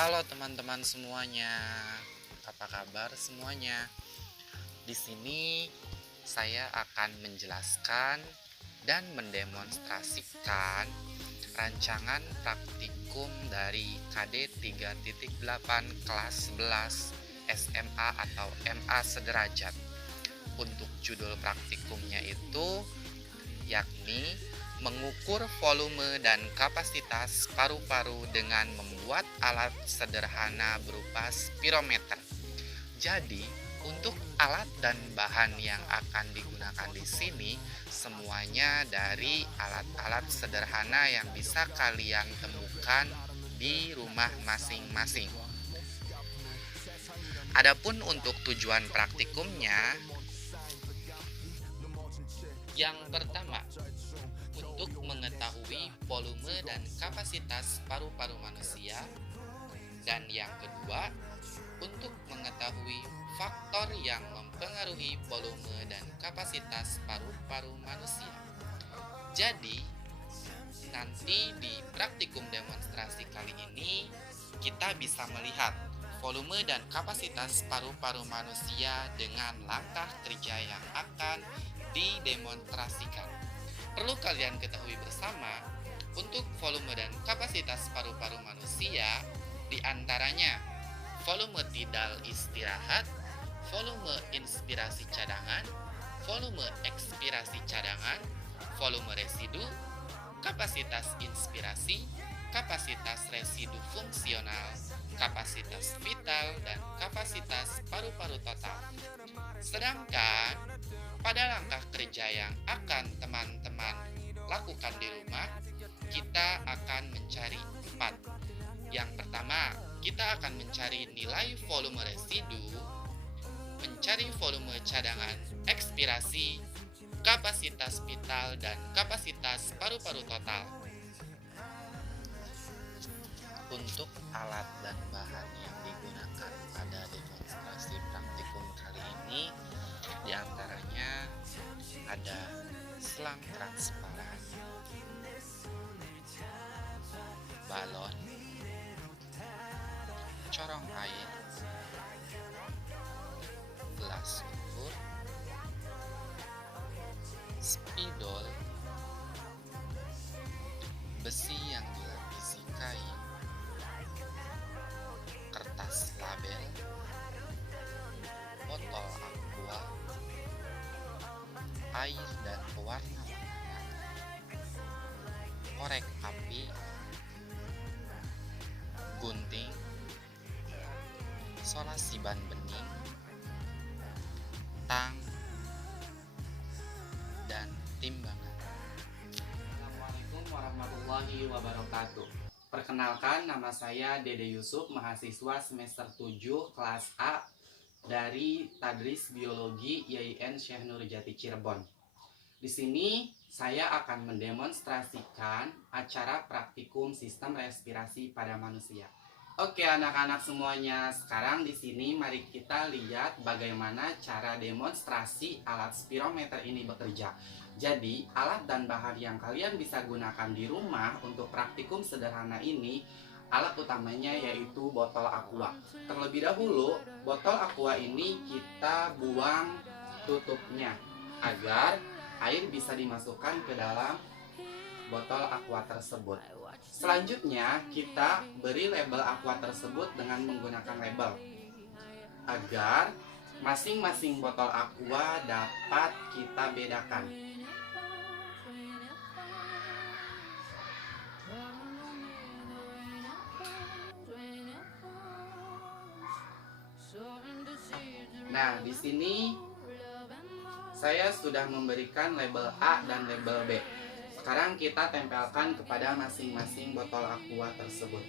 Halo teman-teman semuanya, apa kabar semuanya? Di sini saya akan menjelaskan dan mendemonstrasikan rancangan praktikum dari KD 3.8 kelas 11 SMA atau MA sederajat. Untuk judul praktikumnya itu yakni mengukur volume dan kapasitas paru-paru dengan membuat alat sederhana berupa spirometer. Jadi, untuk alat dan bahan yang akan digunakan di sini semuanya dari alat-alat sederhana yang bisa kalian temukan di rumah masing-masing. Adapun untuk tujuan praktikumnya, yang pertama, untuk mengetahui volume dan kapasitas paru-paru manusia, dan yang kedua, untuk mengetahui faktor yang mempengaruhi volume dan kapasitas paru-paru manusia. Jadi, nanti di praktikum demonstrasi kali ini kita bisa melihat volume dan kapasitas paru-paru manusia dengan langkah kerja yang akan didemonstrasikan. Perlu kalian ketahui bersama, untuk volume dan kapasitas paru-paru manusia diantaranya volume tidal istirahat, volume inspirasi cadangan, volume ekspirasi cadangan, volume residu, kapasitas inspirasi, kapasitas residu fungsional, kapasitas vital, dan kapasitas paru-paru total. Sedangkan pada langkah kerja yang akan teman-teman lakukan di rumah, kita akan mencari 4. Yang pertama, kita akan mencari nilai volume residu, mencari volume cadangan ekspirasi, kapasitas vital, dan kapasitas paru-paru total. Untuk alat dan bahan yang digunakan pada demonstrasi praktikum kali ini, diantaranya ada selang transparan, balon, corong air, gelas ukur, spidol, besi yang dilapisi kain, kertas label, botol aqua, air dan pewarna makanan, korek api, gunting, solasi ban bening, tang, dan timbangan. Assalamualaikum warahmatullahi wabarakatuh. Perkenalkan, nama saya Dede Yusuf, mahasiswa semester 7 kelas A dari Tadris Biologi YIN Syekh Nurjati Cirebon. Di sini saya akan mendemonstrasikan acara praktikum sistem respirasi pada manusia. Oke anak-anak semuanya, sekarang di sini mari kita lihat bagaimana cara demonstrasi alat spirometer ini bekerja. Jadi, alat dan bahan yang kalian bisa gunakan di rumah untuk praktikum sederhana ini, alat utamanya yaitu botol aqua. Terlebih dahulu, botol aqua ini kita buang tutupnya agar air bisa dimasukkan ke dalam botol aqua tersebut. Selanjutnya, kita beri label aqua tersebut dengan menggunakan label agar masing-masing botol aqua dapat kita bedakan. Nah, di sini saya sudah memberikan label A dan label B. Sekarang kita tempelkan kepada masing-masing botol aqua tersebut.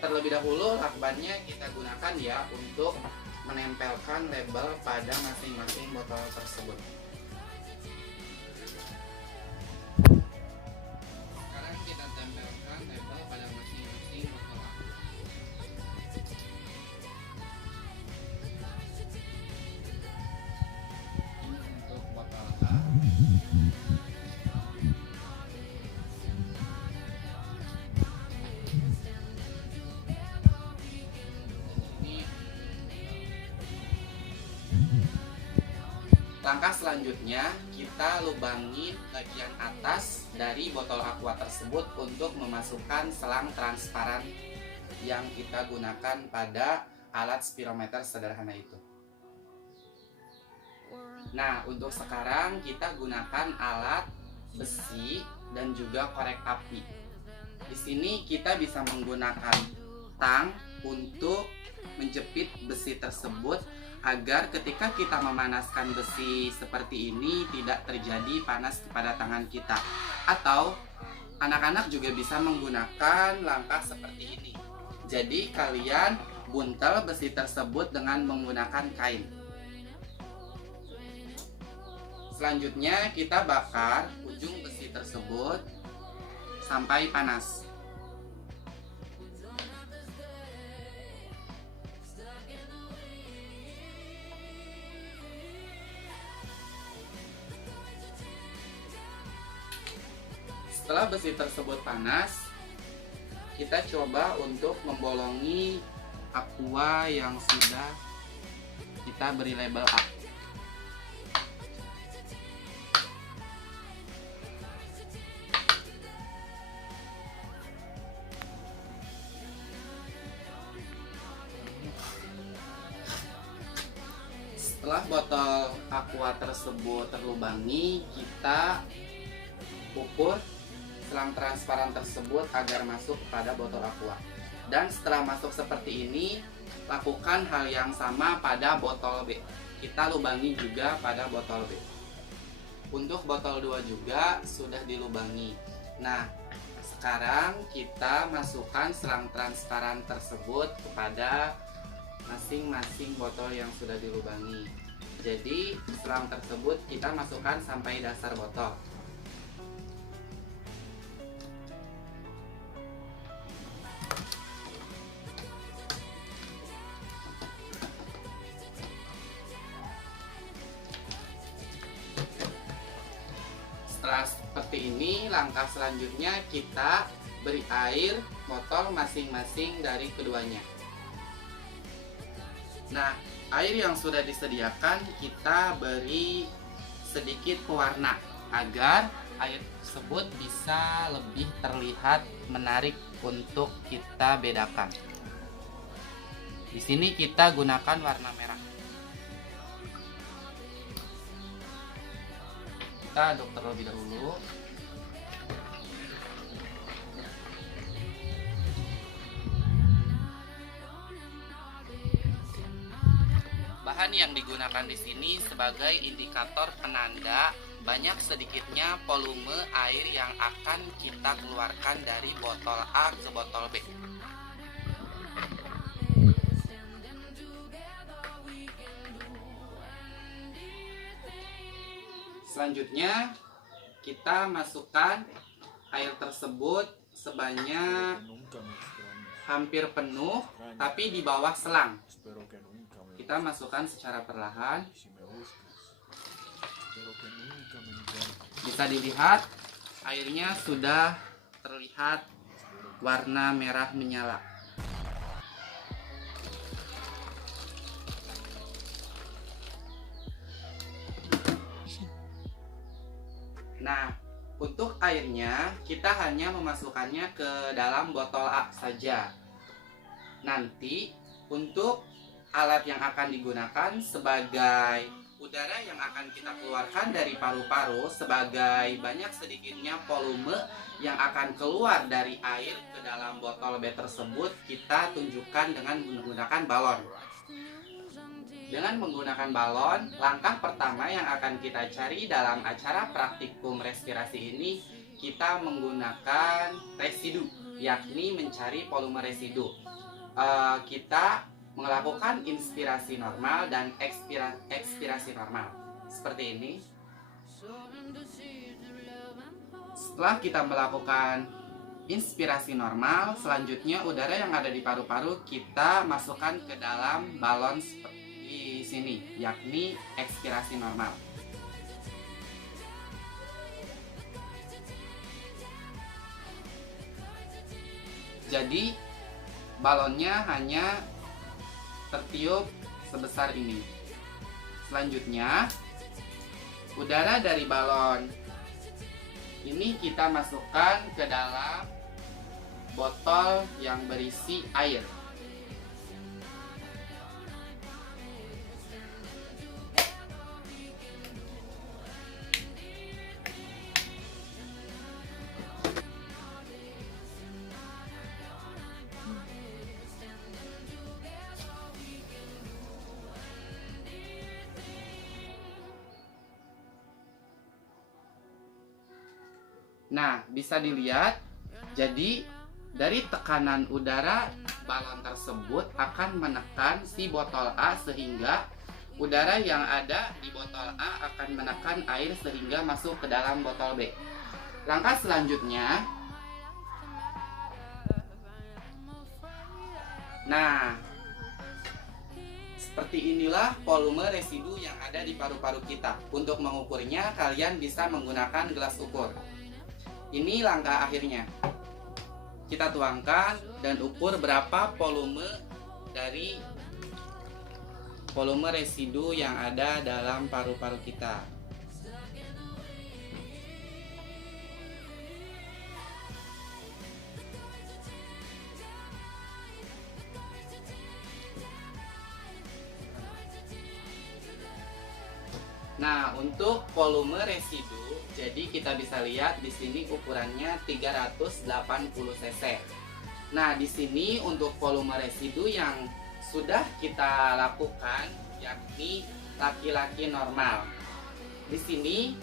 Terlebih dahulu lakbannya kita gunakan ya untuk menempelkan label pada masing-masing botol tersebut. Sekarang kita tempelkan label pada masing-masing botol aqua. Ini untuk botol A. Langkah selanjutnya, kita lubangi bagian atas dari botol aqua tersebut untuk memasukkan selang transparan yang kita gunakan pada alat spirometer sederhana itu. Nah, untuk sekarang kita gunakan alat besi dan juga korek api. Di sini kita bisa menggunakan tang untuk menjepit besi tersebut agar ketika kita memanaskan besi seperti ini tidak terjadi panas kepada tangan kita. Atau anak-anak juga bisa menggunakan langkah seperti ini. Jadi kalian buntel besi tersebut dengan menggunakan kain. Selanjutnya kita bakar ujung besi tersebut sampai panas. Setelah besi tersebut panas, kita coba untuk membolongi aqua yang sudah kita beri label A. Setelah botol aqua tersebut terlubangi, kita ukur selang transparan tersebut agar masuk kepada botol aqua. Dan setelah masuk seperti ini, lakukan hal yang sama pada botol B. Kita lubangi juga pada botol B. Untuk botol 2 juga sudah dilubangi. Nah, sekarang kita masukkan selang transparan tersebut kepada masing-masing botol yang sudah dilubangi. Jadi, selang tersebut kita masukkan sampai dasar botol. Setelah seperti ini, langkah selanjutnya kita beri air botol masing-masing dari keduanya. Nah, air yang sudah disediakan kita beri sedikit pewarna agar air tersebut bisa lebih terlihat menarik untuk kita bedakan. Di sini kita gunakan warna merah. Kita aduk terlebih dahulu. Bahan yang digunakan di sini sebagai indikator penanda banyak sedikitnya volume air yang akan kita keluarkan dari botol A ke botol B. Selanjutnya kita masukkan air tersebut sebanyak hampir penuh tapi di bawah selang. Kita masukkan secara perlahan. Bisa dilihat airnya sudah terlihat warna merah menyala. Nah, untuk airnya kita hanya memasukkannya ke dalam botol A saja. Nanti untuk alat yang akan digunakan sebagai udara yang akan kita keluarkan dari paru-paru, sebagai banyak sedikitnya volume yang akan keluar dari air ke dalam botol B tersebut, kita tunjukkan dengan menggunakan balon. Dengan menggunakan balon, langkah pertama yang akan kita cari dalam acara praktikum respirasi ini, kita menggunakan residu, yakni mencari volume residu. Kita melakukan inspirasi normal dan ekspirasi normal, seperti ini. Setelah kita melakukan inspirasi normal, selanjutnya udara yang ada di paru-paru kita masukkan ke dalam balon di sini, yakni ekspirasi normal. Jadi balonnya hanya tertiup sebesar ini. Selanjutnya udara dari balon ini kita masukkan ke dalam botol yang berisi air. Nah, bisa dilihat, jadi dari tekanan udara balon tersebut akan menekan si botol A sehingga udara yang ada di botol A akan menekan air sehingga masuk ke dalam botol B. Langkah selanjutnya, nah, seperti inilah volume residu yang ada di paru-paru kita. Untuk mengukurnya, kalian bisa menggunakan gelas ukur. Ini langkah akhirnya. Kita tuangkan dan ukur berapa volume dari volume residu yang ada dalam paru-paru kita. Nah, untuk volume residu, jadi kita bisa lihat di sini ukurannya 380 cc. Nah, di sini untuk volume residu yang sudah kita lakukan yakni laki-laki normal. Di sini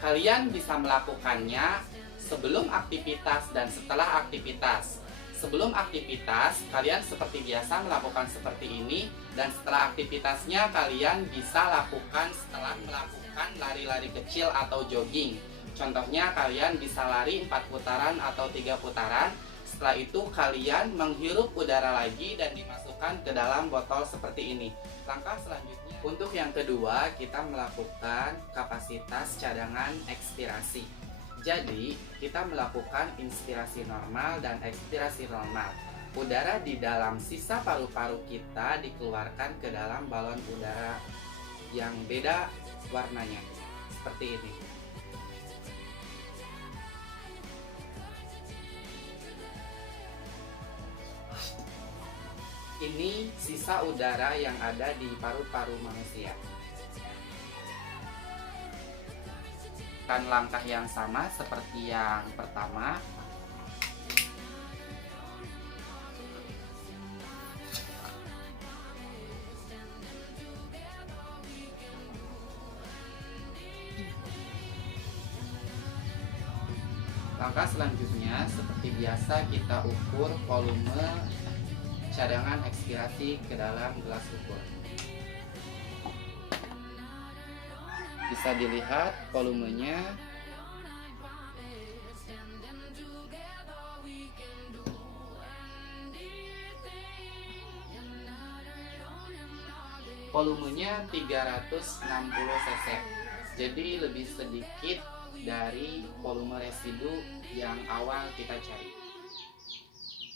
kalian bisa melakukannya sebelum aktivitas dan setelah aktivitas. Sebelum aktivitas, kalian seperti biasa melakukan seperti ini, dan setelah aktivitasnya kalian bisa lakukan setelah melakukan lari-lari kecil atau jogging. Contohnya kalian bisa lari 4 putaran atau 3 putaran. Setelah itu kalian menghirup udara lagi dan dimasukkan ke dalam botol seperti ini. Langkah selanjutnya, untuk yang kedua kita melakukan kapasitas cadangan ekspirasi. Jadi, kita melakukan inspirasi normal dan ekspirasi normal. Udara di dalam sisa paru-paru kita dikeluarkan ke dalam balon udara yang beda warnanya. Seperti ini. Ini sisa udara yang ada di paru-paru manusia. Langkah yang sama seperti yang pertama. Langkah selanjutnya seperti biasa kita ukur volume cadangan ekspirasi ke dalam gelas ukur. Bisa dilihat volumenya. Volumenya 360 cc. Jadi lebih sedikit dari volume residu yang awal kita cari.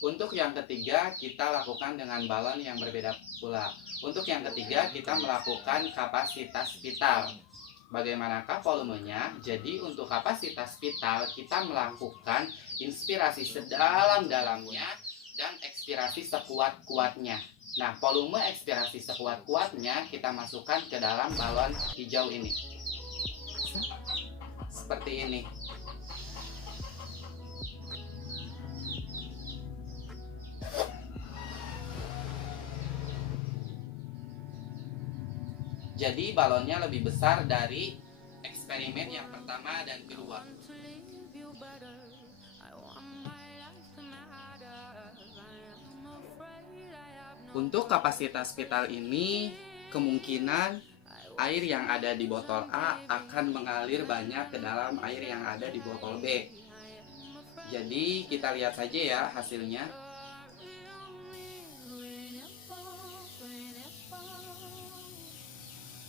Untuk yang ketiga kita lakukan dengan balon yang berbeda pula. Untuk yang ketiga kita melakukan kapasitas vital. Bagaimanakah volumenya? Jadi untuk kapasitas vital kita melakukan inspirasi sedalam-dalamnya dan ekspirasi sekuat-kuatnya. Nah, volume ekspirasi sekuat-kuatnya kita masukkan ke dalam balon hijau ini. Seperti ini. Jadi balonnya lebih besar dari eksperimen yang pertama dan kedua. Untuk kapasitas vital ini, kemungkinan air yang ada di botol A akan mengalir banyak ke dalam air yang ada di botol B. Jadi kita lihat saja ya hasilnya.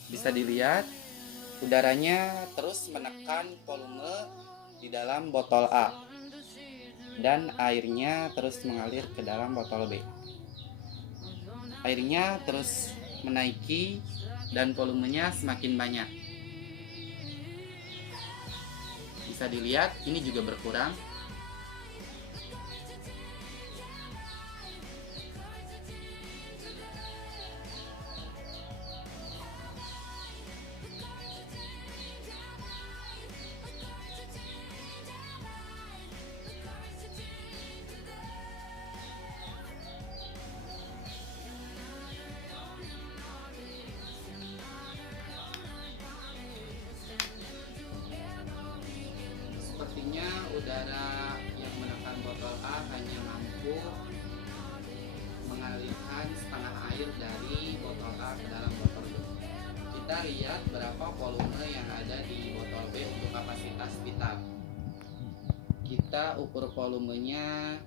Bisa dilihat udaranya terus menekan volume di dalam botol A dan airnya terus mengalir ke dalam botol B. Airnya terus menaiki dan volumenya semakin banyak. bisa dilihat ini juga berkurang. Sepertinya udara yang menekan botol A hanya mampu mengalirkan setengah air dari botol A ke dalam botol B. Kita lihat berapa volume yang ada di botol B untuk kapasitas vital. Kita ukur volumenya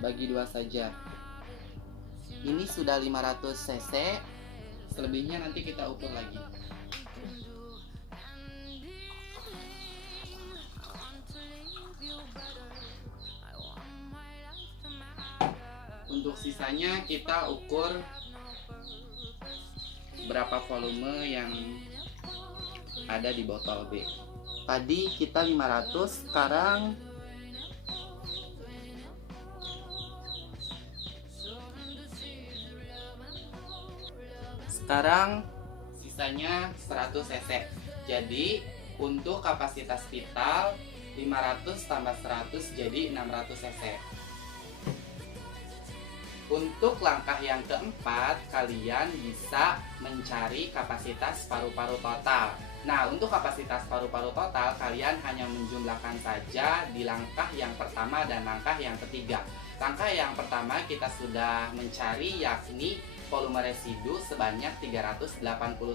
bagi 2 saja. Ini sudah 500 cc, selebihnya nanti kita ukur lagi. Untuk sisanya kita ukur berapa volume yang ada di botol B. Tadi kita 500, sekarang sisanya 100 cc. Jadi untuk kapasitas vital 500 tambah 100 jadi 600 cc. Untuk langkah yang keempat, kalian bisa mencari kapasitas paru-paru total. Nah, untuk kapasitas paru-paru total, kalian hanya menjumlahkan saja di langkah yang pertama dan langkah yang ketiga. Langkah yang pertama kita sudah mencari, yakni volume residu sebanyak 380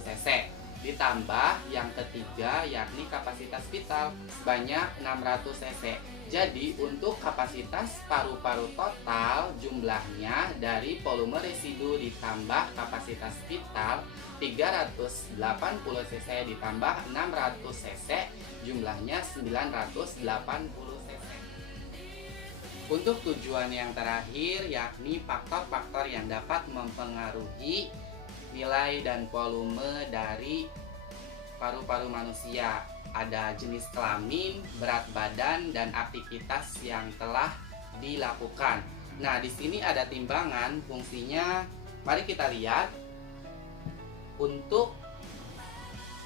cc. Ditambah yang ketiga, yakni kapasitas vital sebanyak 600 cc. Jadi untuk kapasitas paru-paru total jumlahnya dari volume residu ditambah kapasitas vital 380 cc ditambah 600 cc jumlahnya 980 cc. Untuk tujuan yang terakhir yakni faktor-faktor yang dapat mempengaruhi nilai dan volume dari paru-paru manusia. Ada jenis kelamin, berat badan, dan aktivitas yang telah dilakukan. Nah, di sini ada timbangan, fungsinya mari kita lihat. Untuk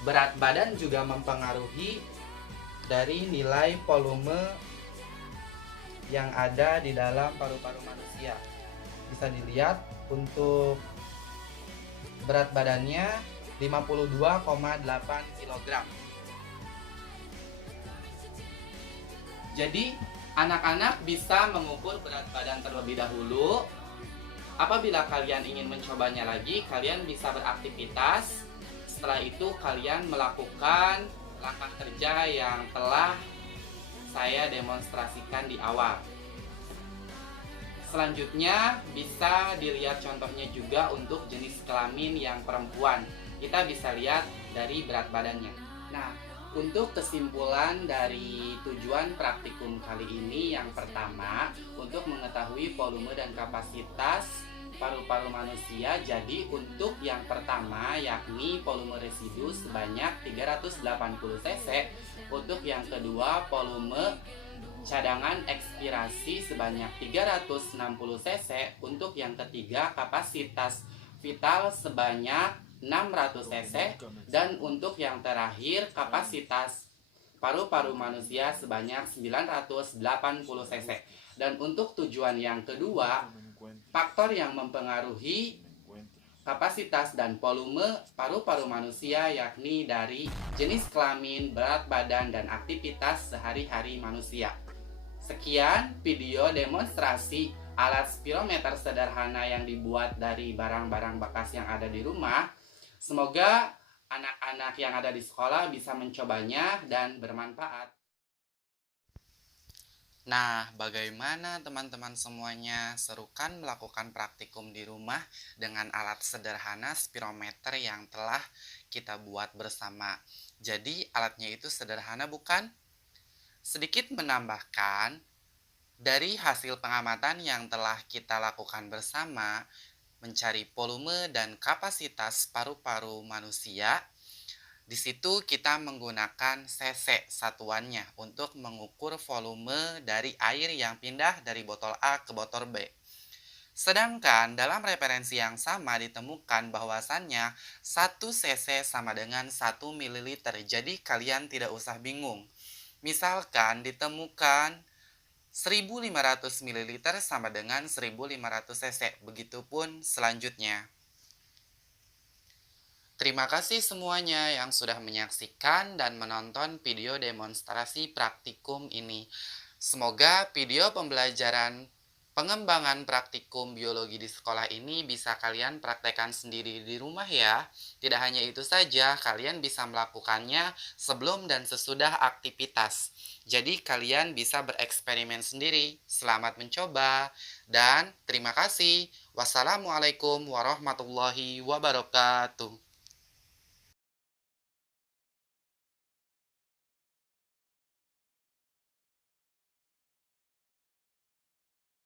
berat badan juga mempengaruhi dari nilai volume yang ada di dalam paru-paru manusia. Bisa dilihat untuk berat badannya 52,8 kg. Jadi, anak-anak bisa mengukur berat badan terlebih dahulu. Apabila kalian ingin mencobanya lagi, kalian bisa beraktivitas. Setelah itu, kalian melakukan langkah kerja yang telah saya demonstrasikan di awal. Selanjutnya, bisa dilihat contohnya juga untuk jenis kelamin yang perempuan. Kita bisa lihat dari berat badannya. Nah, untuk kesimpulan dari tujuan praktikum kali ini, yang pertama, untuk mengetahui volume dan kapasitas paru-paru manusia. Jadi untuk yang pertama yakni volume residu sebanyak 380 cc. Untuk yang kedua volume cadangan ekspirasi sebanyak 360 cc. Untuk yang ketiga kapasitas vital sebanyak 600 cc. Dan untuk yang terakhir kapasitas paru-paru manusia sebanyak 980 cc. Dan untuk tujuan yang kedua, faktor yang mempengaruhi kapasitas dan volume paru-paru manusia yakni dari jenis kelamin, berat badan, dan aktivitas sehari-hari manusia. Sekian video demonstrasi alat spirometer sederhana yang dibuat dari barang-barang bekas yang ada di rumah. Semoga anak-anak yang ada di sekolah bisa mencobanya dan bermanfaat. Nah, bagaimana teman-teman semuanya? Seru kan melakukan praktikum di rumah dengan alat sederhana spirometer yang telah kita buat bersama. Jadi, alatnya itu sederhana bukan? Sedikit menambahkan, dari hasil pengamatan yang telah kita lakukan bersama, mencari volume dan kapasitas paru-paru manusia, Di situ kita menggunakan cc satuannya untuk mengukur volume dari air yang pindah dari botol A ke botol B. Sedangkan dalam referensi yang sama ditemukan bahwasannya 1 cc sama dengan 1 ml. Jadi kalian tidak usah bingung. Misalkan ditemukan 1500 ml sama dengan 1500 cc. Begitupun selanjutnya. Terima kasih semuanya yang sudah menyaksikan dan menonton video demonstrasi praktikum ini. Semoga video pembelajaran pengembangan praktikum biologi di sekolah ini bisa kalian praktekkan sendiri di rumah ya. Tidak hanya itu saja, kalian bisa melakukannya sebelum dan sesudah aktivitas. Jadi kalian bisa bereksperimen sendiri. Selamat mencoba dan terima kasih. Wassalamualaikum warahmatullahi wabarakatuh.